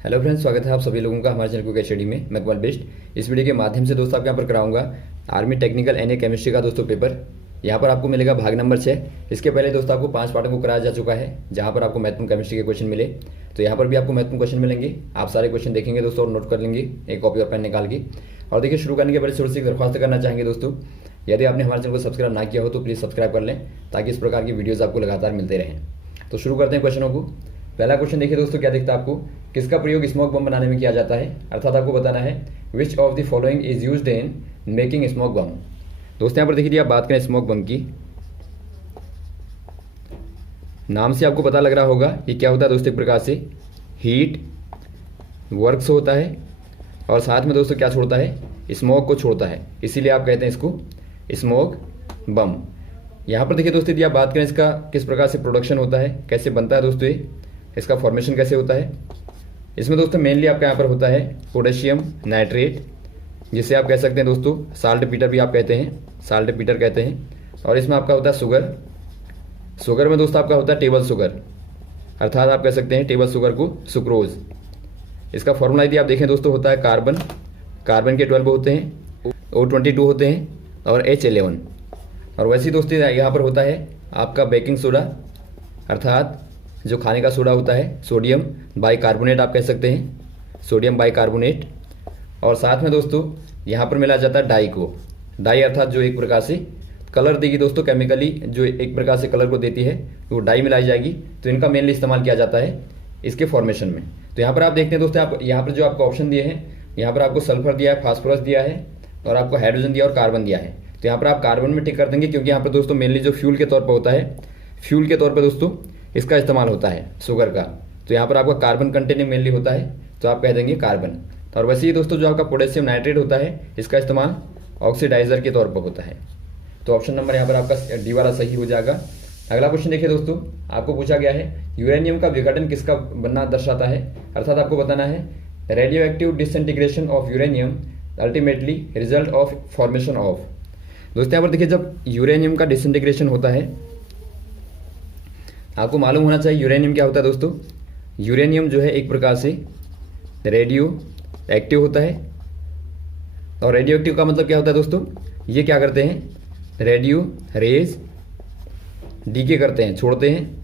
Hello friends, स्वागत है आप सभी लोगों का हमारे चैनल क्विक स्टडी में। मैं कमल बेस्ट। इस वीडियो के माध्यम से दोस्तों आपके यहाँ पर कराऊंगा आर्मी टेक्निकल एनए केमिस्ट्री का दोस्तों पेपर। यहाँ पर आपको मिलेगा भाग नंबर 6। इसके पहले दोस्तों आपको 5 पार्टों को कराया जा चुका है, जहाँ पर आपको महत्वपूर्ण केमिस्ट्री के क्वेश्चन मिले। तो यहाँ पर भी आपको महत्वपूर्ण क्वेश्चन मिलेंगे। आप सारे क्वेश्चन देखेंगे दोस्तों और नोट कर लेंगे एक कॉपी और पेन निकाल के। और देखिए, शुरू करने के पहले छोटी सी दरख्वास्त करना चाहेंगे दोस्तों, यदि आपने हमारे चैनल को सब्सक्राइब ना किया हो तो प्लीज़ सब्सक्राइब कर लें, ताकि इस प्रकार की वीडियोज़ आपको लगातार मिलते रहें। तो शुरू करते हैं क्वेश्चनों को। पहला क्वेश्चन देखिए दोस्तों, क्या दिखता है आपको, किसका प्रयोग स्मोक बम बनाने में किया जाता है। अर्थात आपको बताना है which of the following is used in making smoke bomb. दोस्तों यहाँ पर देखिए, आप बात करें स्मोक बम की, नाम से आपको पता लग रहा होगा ये क्या होता है दोस्तों। एक प्रकार से हीट वर्क्स होता है और साथ में दोस्तों क्या छोड़ता है, स्मोक को छोड़ता है, इसीलिए आप कहते हैं इसको स्मोक बम। यहाँ पर देखिए दोस्तों, यदि आप बात करें इसका किस प्रकार से प्रोडक्शन होता है, कैसे बनता है दोस्तों, ये इसका फॉर्मेशन कैसे होता है। इसमें दोस्तों मेनली आपका यहाँ पर होता है पोटेशियम नाइट्रेट, जिसे आप कह सकते हैं दोस्तों साल्ट पीटर भी आप कहते हैं, साल्ट पीटर कहते हैं। और इसमें आपका होता है शुगर। शुगर में दोस्तों आपका होता है टेबल शुगर, अर्थात आप कह सकते हैं टेबल शुगर को सुक्रोज। इसका फॉर्मूला यदि आप देखें दोस्तों, होता है कार्बन, कार्बन के 12 होते हैं, O22 होते हैं और H11। और वैसे ही दोस्तों यहाँ पर होता है आपका बेकिंग सोडा, अर्थात जो खाने का सोडा होता है, सोडियम बाइकार्बोनेट आप कह सकते हैं, सोडियम बाइकार्बोनेट। और साथ में दोस्तों यहाँ पर मिला जाता है डाई को, डाई अर्थात जो एक प्रकार से कलर देगी दोस्तों, केमिकली जो एक प्रकार से कलर को देती है, वो डाई मिलाई जाएगी। तो इनका मेनली इस्तेमाल किया जाता है इसके फॉर्मेशन में। तो यहाँ पर आप देखते हैं दोस्तों, आप यहाँ पर जो आपको ऑप्शन दिए हैं, यहाँ पर आपको सल्फर दिया है, फास्फोरस दिया है और आपको हाइड्रोजन दिया और कार्बन दिया है। तो यहाँ पर आप कार्बन में टिक कर देंगे, क्योंकि यहाँ पर दोस्तों मेनली जो फ्यूल के तौर पर होता है, फ्यूल के तौर पर दोस्तों इसका इस्तेमाल होता है शुगर का। तो यहाँ पर आपका कार्बन कंटेनिंग मेनली होता है, तो आप कह देंगे कार्बन। और वैसे ही दोस्तों जो आपका पोटेशियम नाइट्रेट होता है, इसका इस्तेमाल ऑक्सीडाइजर के तौर पर होता है। तो ऑप्शन नंबर यहाँ पर आपका डी वाला सही हो जाएगा। अगला क्वेश्चन देखिए दोस्तों, आपको पूछा गया है यूरेनियम का विघटन किसका बनना दर्शाता है। अर्थात आपको बताना है radio active disintegration of uranium ultimately result of formation of. दोस्तों यहाँ पर देखिए, जब यूरेनियम का डिसइंटीग्रेशन होता है, आपको मालूम होना चाहिए यूरेनियम क्या होता है दोस्तों। यूरेनियम जो है एक प्रकार से रेडियो एक्टिव होता है। और रेडियो एक्टिव का मतलब क्या होता है दोस्तों, ये क्या करते हैं, रेडियो रेज डीके करते हैं, छोड़ते हैं,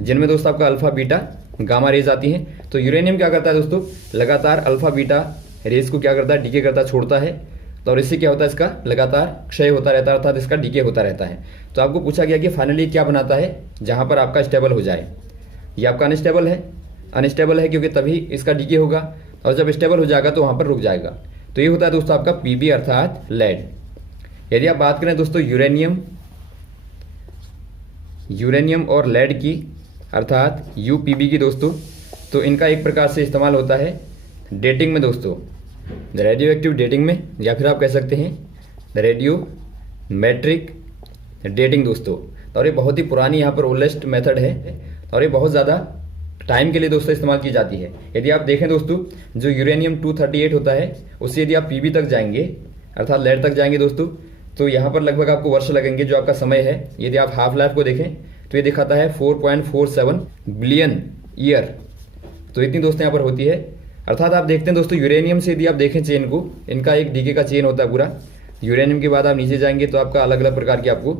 जिनमें दोस्तों आपका अल्फा बीटा गामा रेज आती हैं। तो यूरेनियम क्या करता है दोस्तों, लगातार अल्फा बीटा रेज को क्या करता है, डीके करता, छोड़ता है। तो और इससे क्या होता है, इसका लगातार क्षय होता रहता है, अर्थात इसका डीके होता रहता है। तो आपको पूछा गया कि फाइनली क्या बनाता है जहां पर आपका स्टेबल हो जाए। ये आपका अनस्टेबल है, अनस्टेबल है क्योंकि तभी इसका डीके होगा, और जब स्टेबल हो जाएगा तो वहां पर रुक जाएगा। तो ये होता है दोस्तों आपका पीबी अर्थात लेड। यदि आप बात करें दोस्तों यूरेनियम और लेड की, अर्थात यूपीबी की दोस्तों, तो इनका एक प्रकार से इस्तेमाल होता है डेटिंग में दोस्तों, रेडियो एक्टिव डेटिंग में, या फिर आप कह सकते हैं रेडियो मैट्रिक डेटिंग दोस्तों। और ये बहुत ही पुरानी यहाँ पर ओल्डेस्ट मेथड है, और ये बहुत ज़्यादा टाइम के लिए दोस्तों इस्तेमाल की जाती है। यदि आप देखें दोस्तों, जो यूरेनियम 238 होता है, उससे यदि आप पीबी तक जाएंगे, अर्थात लेड तक जाएंगे दोस्तों, तो यहाँ पर लगभग आपको वर्ष लगेंगे जो आपका समय है। यदि आप हाफ लाइफ को देखें तो ये दिखाता है 4.47 बिलियन ईयर। तो इतनी दोस्तों यहाँ पर होती है। अर्थात आप देखते हैं दोस्तों, यूरेनियम से यदि आप देखें चेन को, इनका एक डीके का चेन होता है पूरा। यूरेनियम के बाद आप नीचे जाएंगे तो आपका अलग अलग प्रकार के आपको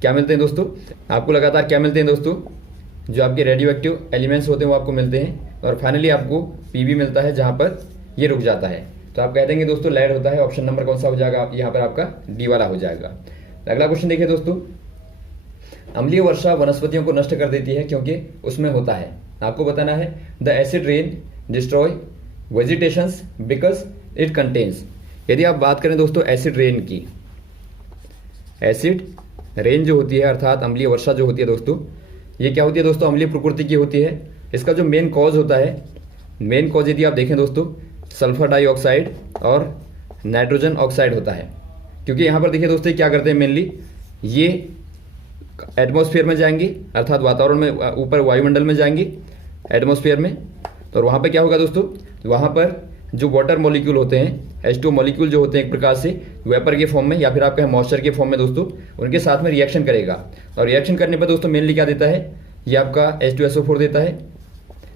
क्या मिलते हैं दोस्तों, आपको लगातार क्या मिलते हैं दोस्तों, जो आपके रेडियो एक्टिव एलिमेंट्स होते हैं वो आपको मिलते हैं। और फाइनली आपको पीबी मिलता है जहाँ पर ये रुक जाता है। तो आप कह देंगे दोस्तों लेड होता है। ऑप्शन नंबर कौन सा हो जाएगा, यहाँ पर आपका डी वाला हो जाएगा। अगला क्वेश्चन देखिए दोस्तों, अम्लीय वर्षा वनस्पतियों को नष्ट कर देती है क्योंकि उसमें होता है। आपको बताना है the acid rain destroy vegetations because it contains. यदि आप बात करें दोस्तों एसिड रेन की, एसिड रेन जो होती है अर्थात अम्लीय वर्षा जो होती है दोस्तों, ये क्या होती है दोस्तों, अम्लीय प्रकृति की होती है। इसका जो मेन कॉज होता है, मेन कॉज यदि आप देखें दोस्तों, सल्फर डाइऑक्साइड और नाइट्रोजन ऑक्साइड होता है। क्योंकि यहाँ पर देखिए दोस्तों क्या करते हैं, मेनली ये एटमॉस्फेयर में जाएंगे, अर्थात वातावरण में, ऊपर वायुमंडल में जाएंगे एटमॉस्फेयर में। तो वहाँ पर क्या होगा दोस्तों, वहाँ पर जो वाटर मॉलिक्यूल होते हैं, H2 मॉलिक्यूल जो होते हैं एक प्रकार से वेपर के फॉर्म में या फिर आप कहें मॉइस्चर के फॉर्म में दोस्तों, उनके साथ में रिएक्शन करेगा। और रिएक्शन करने पर दोस्तों मेनली क्या देता है, ये आपका H2SO4 देता है,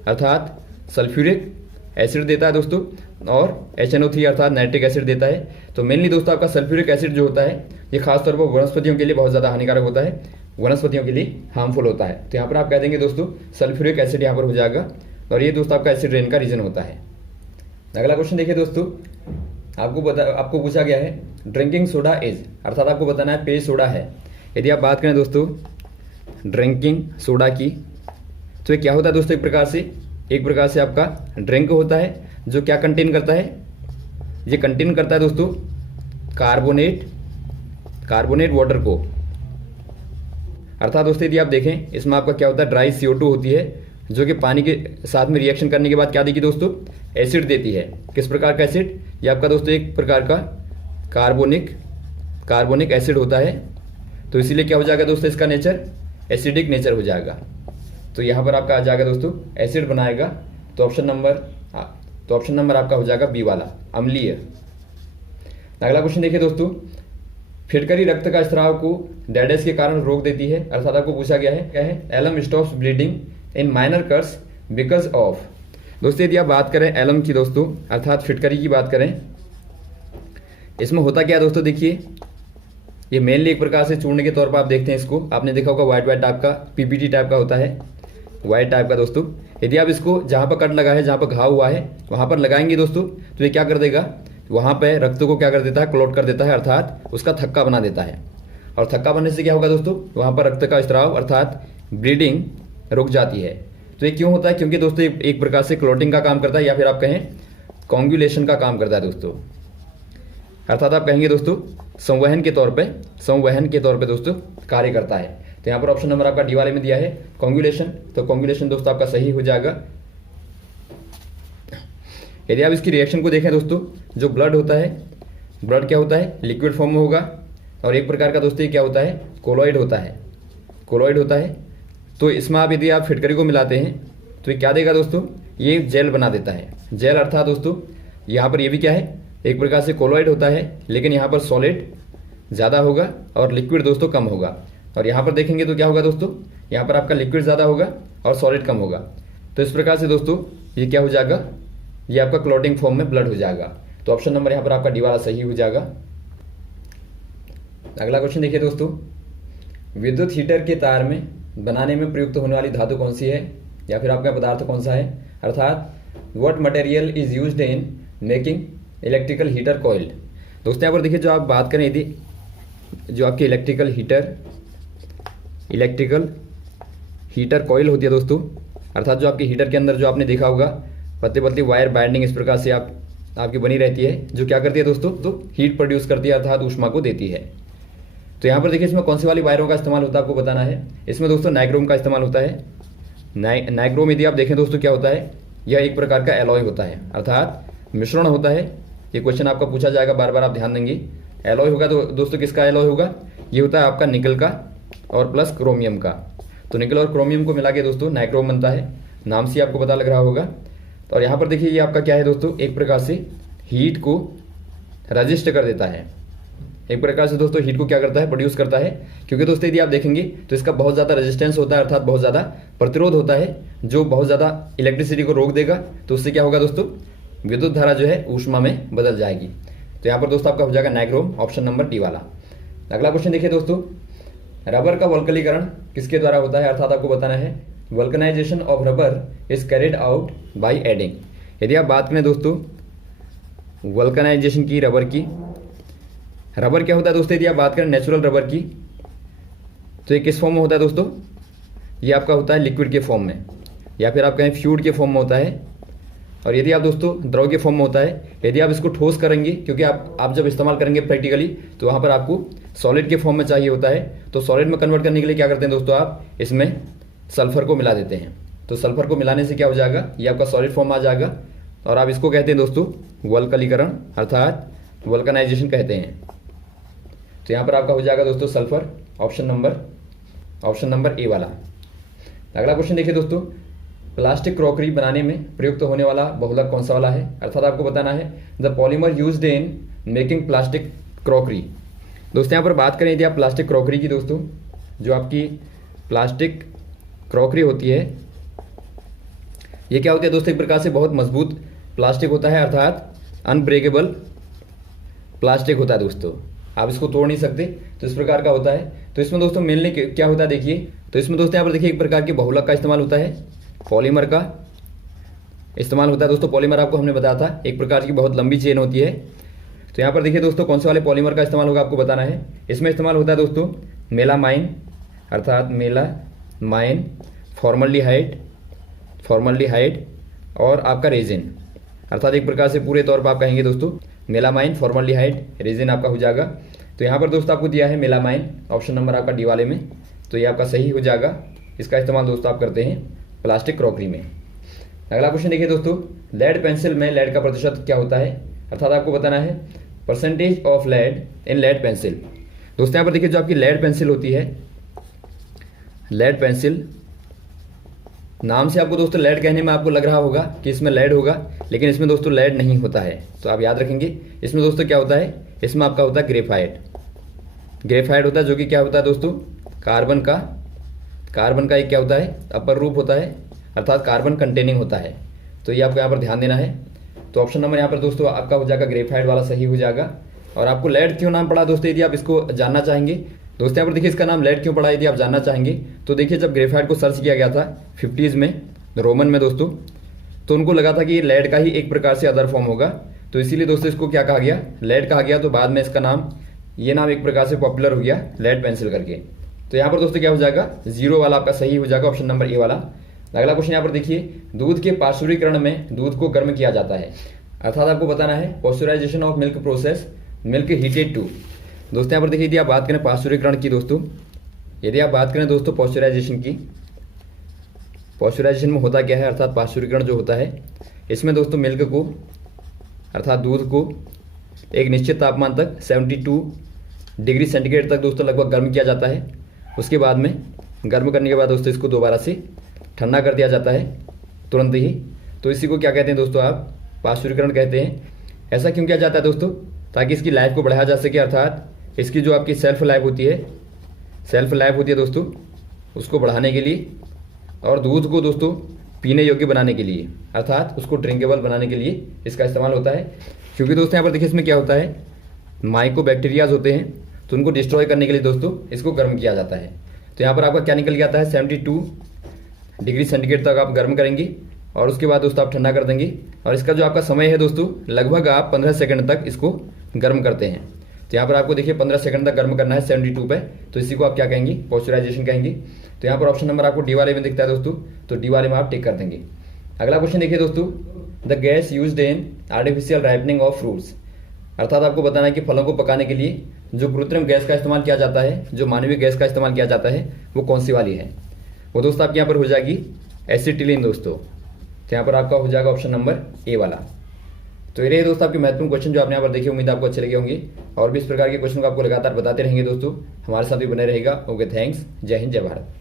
अर्थात सल्फ्यूरिक एसिड देता है दोस्तों, और HNO3 अर्थात नाइट्रिक एसिड देता है। तो मेनली दोस्तों आपका सल्फ्यूरिक एसिड जो होता है ये खासतौर पर वनस्पतियों के लिए बहुत ज़्यादा हानिकारक होता है, वनस्पतियों के लिए हार्मफुल होता है। तो यहाँ पर आप कह देंगे दोस्तों सल्फ्यूरिक एसिड यहाँ पर हो जाएगा, और ये दोस्तों आपका एसिड रेन का रीजन होता है। अगला क्वेश्चन देखिए दोस्तों, आपको पूछा गया है ड्रिंकिंग सोडा इज, अर्थात आपको बताना है पेय सोडा है। यदि आप बात करें दोस्तों ड्रिंकिंग सोडा की, तो ये क्या होता है दोस्तों, एक प्रकार से आपका ड्रिंक होता है जो क्या कंटेन करता है, ये कंटेन करता है दोस्तों कार्बोनेट वाटर को। अर्थात दोस्तों यदि आप देखें इसमें आपका क्या होता है ड्राई CO2 होती है, जो कि पानी के साथ में रिएक्शन करने के बाद क्या देगी दोस्तों, एसिड देती है। किस प्रकार का एसिड, ये आपका दोस्तों एक प्रकार का कार्बोनिक एसिड होता है। तो इसीलिए क्या हो जाएगा दोस्तों, इसका नेचर एसिडिक नेचर हो जाएगा। तो यहाँ पर आपका आ जाएगा दोस्तों एसिड बनाएगा। तो ऑप्शन नंबर आपका हो जाएगा बी वाला, अम्लीय। अगला क्वेश्चन देखिए दोस्तों, फिटकरी रक्त का स्राव को डेडेस के कारण रोक देती है। अर्थात आपको पूछा गया है क्या है, alum stops bleeding in minor cuts because of. दोस्तों यदि आप बात करें एलम की दोस्तों, अर्थात फिटकरी की बात करें, इसमें होता क्या है दोस्तों, देखिए ये मेनली एक प्रकार से चूर्ण के तौर पर आप देखते हैं इसको, आपने देखा होगा व्हाइट टाइप का PPT टाइप का होता है, व्हाइट टाइप का दोस्तों। यदि आप इसको जहाँ पर कट लगा है, जहाँ पर घाव हुआ है वहाँ पर लगाएंगे दोस्तों, तो ये क्या कर देगा, वहाँ पे रक्त को क्या कर देता है, क्लॉट कर देता है, अर्थात उसका थक्का बना देता है। और थक्का बनने से क्या होगा दोस्तों, वहाँ पर रक्त का स्राव अर्थात ब्लीडिंग रुक जाती है। तो ये क्यों होता है, क्योंकि दोस्तों एक प्रकार से क्लॉटिंग का काम करता है, या फिर आप कहें कॉन्गुलेशन का काम करता है दोस्तों। अर्थात आप कहेंगे दोस्तों संवहन के तौर पे दोस्तों कार्य करता है। तो यहाँ पर ऑप्शन नंबर आपका डी वाले में दिया है कॉन्गुलेशन। तो कॉन्गुलेशन दोस्तों आपका सही हो जाएगा। यदि आप इसकी रिएक्शन को देखें दोस्तों, जो ब्लड होता है, ब्लड क्या होता है, लिक्विड फॉर्म में होगा, और एक प्रकार का दोस्तों ये क्या होता है, कोलॉइड होता है। तो इसमें आप यदि आप फिटकरी को मिलाते हैं तो ये क्या देगा दोस्तों, ये जेल बना देता है। जेल अर्थात दोस्तों यहाँ पर ये भी क्या है, एक प्रकार से कोलॉइड होता है, लेकिन यहाँ पर सॉलिड ज़्यादा होगा और लिक्विड दोस्तों कम होगा। और यहाँ पर देखेंगे तो क्या होगा दोस्तों, यहाँ पर आपका लिक्विड ज़्यादा होगा और सॉलिड कम होगा। तो इस प्रकार से दोस्तों ये क्या हो जाएगा, ये आपका क्लॉटिंग फॉर्म में ब्लड हो जाएगा। तो ऑप्शन नंबर यहाँ पर आपका डी वाला सही हो जाएगा। अगला क्वेश्चन देखिए दोस्तों, विद्युत हीटर के तार में बनाने में प्रयुक्त होने वाली धातु कौन सी है, या फिर आपका पदार्थ कौन सा है, अर्थात what material is used in making electrical heater coil. दोस्तों यहाँ पर देखिए, जो आप बात करें यदि जो आपकी इलेक्ट्रिकल हीटर कॉइल होती है दोस्तों, अर्थात जो आपके हीटर के अंदर जो आपने देखा होगा पतली पतली वायर बाइंडिंग इस प्रकार से आपकी बनी रहती है, जो क्या करती है दोस्तों, तो हीट प्रोड्यूस करती है अर्थात ऊष्मा को देती है। तो यहाँ पर देखिए इसमें कौन सी वाली वायरों का इस्तेमाल होता है आपको बताना है। इसमें दोस्तों नाइक्रोम का इस्तेमाल होता है। नाइक्रोम यदि आप देखें दोस्तों क्या होता है, यह एक प्रकार का एलॉय होता है, अर्थात मिश्रण होता है। ये क्वेश्चन आपका पूछा जाएगा, बार बार आप ध्यान देंगे। एलॉय होगा तो दोस्तों किसका एलॉय होगा, ये होता है आपका निकल का और प्लस क्रोमियम का। तो निकल और क्रोमियम को मिला के दोस्तों नाइक्रोम बनता है, नाम से आपको पता लग रहा होगा। और यहाँ पर देखिए ये आपका क्या है दोस्तों, एक प्रकार से हीट को रजिस्ट कर देता है, एक प्रकार से दोस्तों हीट को क्या करता है, प्रोड्यूस करता है। क्योंकि दोस्तों यदि आप देखेंगे तो इसका बहुत ज़्यादा रेजिस्टेंस होता है, अर्थात बहुत ज़्यादा प्रतिरोध होता है, जो बहुत ज़्यादा इलेक्ट्रिसिटी को रोक देगा। तो उससे क्या होगा दोस्तों, विद्युत धारा जो है ऊष्मा में बदल जाएगी। तो यहाँ पर दोस्तों आपका हो जाएगा नाइक्रोम, ऑप्शन नंबर डी वाला। अगला क्वेश्चन देखिए दोस्तों, रबर का वल्कनीकरण किसके द्वारा होता है, अर्थात आपको बताना है vulcanization of rubber is carried out by adding. यदि आप बात करें दोस्तों वल्कनाइजेशन की, रबर क्या होता है दोस्तों, यदि आप बात करें नेचुरल रबर की, तो ये किस फॉर्म में होता है दोस्तों, ये आपका होता है लिक्विड के फॉर्म में, या फिर आप कहें फ्लूइड के फॉर्म में होता है। और यदि आप दोस्तों द्रव के फॉर्म में होता है। यदि आप इसको ठोस करेंगे, क्योंकि आप जब इस्तेमाल करेंगे प्रैक्टिकली, तो वहाँ पर आपको सॉलिड के फॉर्म में चाहिए होता है। तो सॉलिड में कन्वर्ट करने के लिए क्या करते हैं दोस्तों, आप इसमें सल्फर को मिला देते हैं। तो सल्फर को मिलाने से क्या हो जाएगा, ये आपका सॉलिड फॉर्म आ जाएगा, और आप इसको कहते हैं दोस्तों वल्कनीकरण, अर्थात वल्कनाइजेशन कहते हैं। तो यहाँ पर आपका हो जाएगा दोस्तों सल्फर, ऑप्शन नंबर ए वाला। अगला क्वेश्चन देखिए दोस्तों, प्लास्टिक क्रॉकरी बनाने में प्रयुक्त होने वाला बहुलक कौन सा वाला है, अर्थात आपको बताना है the polymer used in making plastic crockery. दोस्तों यहाँ पर बात करें यदि आप प्लास्टिक क्रॉकरी की, दोस्तों जो आपकी प्लास्टिक क्रॉकरी होती है, ये क्या होता है दोस्तों, एक प्रकार से बहुत मजबूत प्लास्टिक होता है, अर्थात अनब्रेकेबल प्लास्टिक होता है दोस्तों, आप इसको तोड़ नहीं सकते, तो इस प्रकार का होता है। तो इसमें दोस्तों मेनली क्या होता है देखिए, तो इसमें दोस्तों यहाँ पर देखिए एक प्रकार की बहुलक का इस्तेमाल होता है, पॉलीमर का इस्तेमाल होता है दोस्तों। पॉलीमर आपको हमने बताया था एक प्रकार की बहुत लंबी चेन होती है। तो यहाँ पर देखिए दोस्तों कौन से वाले पॉलीमर का इस्तेमाल होगा आपको बताना है। इसमें इस्तेमाल होता है दोस्तों मेलामाइन, अर्थात मेलामाइन, फॉर्मल्डिहाइड और आपका रेजिन, अर्थात एक प्रकार से पूरे तौर पर आप कहेंगे दोस्तों मेलामाइन, फॉर्मल्डिहाइड, रेजिन आपका हो जाएगा। तो यहाँ पर दोस्तों आपको दिया है मेलामाइन, ऑप्शन नंबर आपका डी वाले में, तो ये आपका सही हो जाएगा। इसका इस्तेमाल दोस्तों आप करते हैं प्लास्टिक क्रॉकरी में। अगला क्वेश्चन देखिए दोस्तों, लेड पेंसिल में लेड का प्रतिशत क्या होता है, अर्थात आपको बताना है percentage of lead in lead pencil. दोस्तों यहाँ पर देखिए जो आपकी लेड पेंसिल होती है, लेड पेंसिल नाम से आपको दोस्तों लेड कहने में आपको लग रहा होगा कि इसमें लेड होगा, लेकिन इसमें दोस्तों लेड नहीं होता है। तो आप याद रखेंगे इसमें दोस्तों क्या होता है, इसमें आपका होता है ग्रेफाइट होता है, जो कि क्या होता है दोस्तों कार्बन का एक क्या होता है अपर रूप होता है, अर्थात कार्बन कंटेनिंग होता है। तो ये आपको यहाँ पर ध्यान देना है। तो ऑप्शन नंबर यहाँ पर दोस्तों आपका हो जाएगा ग्रेफाइट वाला सही हो जाएगा। और आपको लेड क्यों नाम पड़ा दोस्तों, यदि आप इसको जानना चाहेंगे, दोस्तों यहाँ पर देखिए इसका नाम लेड क्यों पड़ा यदि आप जानना चाहेंगे, तो देखिए जब ग्रेफाइट को सर्च किया गया था 50s में रोमन में दोस्तों, तो उनको लगा था कि ये लेड का ही एक प्रकार से अदर फॉर्म होगा, तो इसीलिए दोस्तों इसको क्या कहा गया, लेड कहा गया। तो बाद में इसका नाम, ये नाम एक प्रकार से पॉपुलर हो गया लेड पेंसिल करके। तो यहाँ पर दोस्तों क्या हो जाएगा, 0 वाला आपका सही हो जाएगा, ऑप्शन नंबर ए वाला। अगला क्वेश्चन यहाँ पर देखिए, दूध के पाश्चुरीकरण में दूध को गर्म किया जाता है, अर्थात आपको बताना है pasteurization of milk process, milk heated to. दोस्तों यहाँ पर देखिए यदि आप बात करें पाश्चुरीकरण की दोस्तों, यदि आप बात करें दोस्तों पॉस्चराइजेशन की, पॉस्चराइजेशन में होता क्या है, अर्थात पाश्चुरीकरण जो होता है इसमें दोस्तों मिल्क को, अर्थात दूध को एक निश्चित तापमान तक 72 डिग्री सेंटीग्रेड तक दोस्तों लगभग गर्म किया जाता है। उसके बाद में गर्म करने के बाद दोस्तों इसको दोबारा से ठंडा कर दिया जाता है तुरंत ही। तो इसी को क्या कहते हैं दोस्तों, आप पाश्चुरीकरण कहते हैं। ऐसा क्यों किया जाता है दोस्तों, ताकि इसकी लाइफ को बढ़ाया जा सके, अर्थात इसकी जो आपकी सेल्फ लाइफ होती है दोस्तों, उसको बढ़ाने के लिए, और दूध को दोस्तों पीने योग्य बनाने के लिए, अर्थात उसको ड्रिंकेबल बनाने के लिए इसका इस्तेमाल होता है। क्योंकि दोस्तों यहाँ पर देखिए इसमें क्या होता है, माइकोबैक्टीरियाज होते हैं, तो उनको डिस्ट्रॉय करने के लिए दोस्तों इसको गर्म किया जाता है। तो यहाँ पर आपका क्या निकल गया था, 72 डिग्री सेंटीग्रेड तक आप गर्म करेंगे और उसके बाद दोस्तों आप ठंडा कर देंगे। और इसका जो आपका समय है दोस्तों, लगभग आप 15 सेकंड तक इसको गर्म करते हैं। तो यहाँ पर आपको देखिए 15 सेकंड तक गर्म करना है 72 पे, तो इसी को आप क्या कहेंगे, पॉस्चराइजेशन कहेंगे। तो यहाँ पर ऑप्शन नंबर आपको डी वाले में दिखता है दोस्तों, तो डी वाले में आप टिक कर देंगे। अगला क्वेश्चन देखिए दोस्तों, the gas used in artificial ripening of fruits, अर्थात आपको बताना है कि फलों को पकाने के लिए जो कृत्रिम गैस का इस्तेमाल किया जाता है, जो मानवीय गैस का इस्तेमाल किया जाता है, वो कौन सी वाली है। वो दोस्तों आपके यहाँ पर हो जाएगी एसिटिलीन दोस्तों। तो यहाँ पर आपका हो जाएगा ऑप्शन नंबर ए वाला। तो ये रहे दोस्तों आपके महत्वपूर्ण क्वेश्चन जो आपने यहाँ पर देखे, उम्मीद आपको अच्छे लगे होंगे। और भी इस प्रकार के क्वेश्चन को आपको लगातार बताते रहेंगे दोस्तों, हमारे साथ भी बने रहेगा। ओके, थैंक्स, जय हिंद, जय भारत।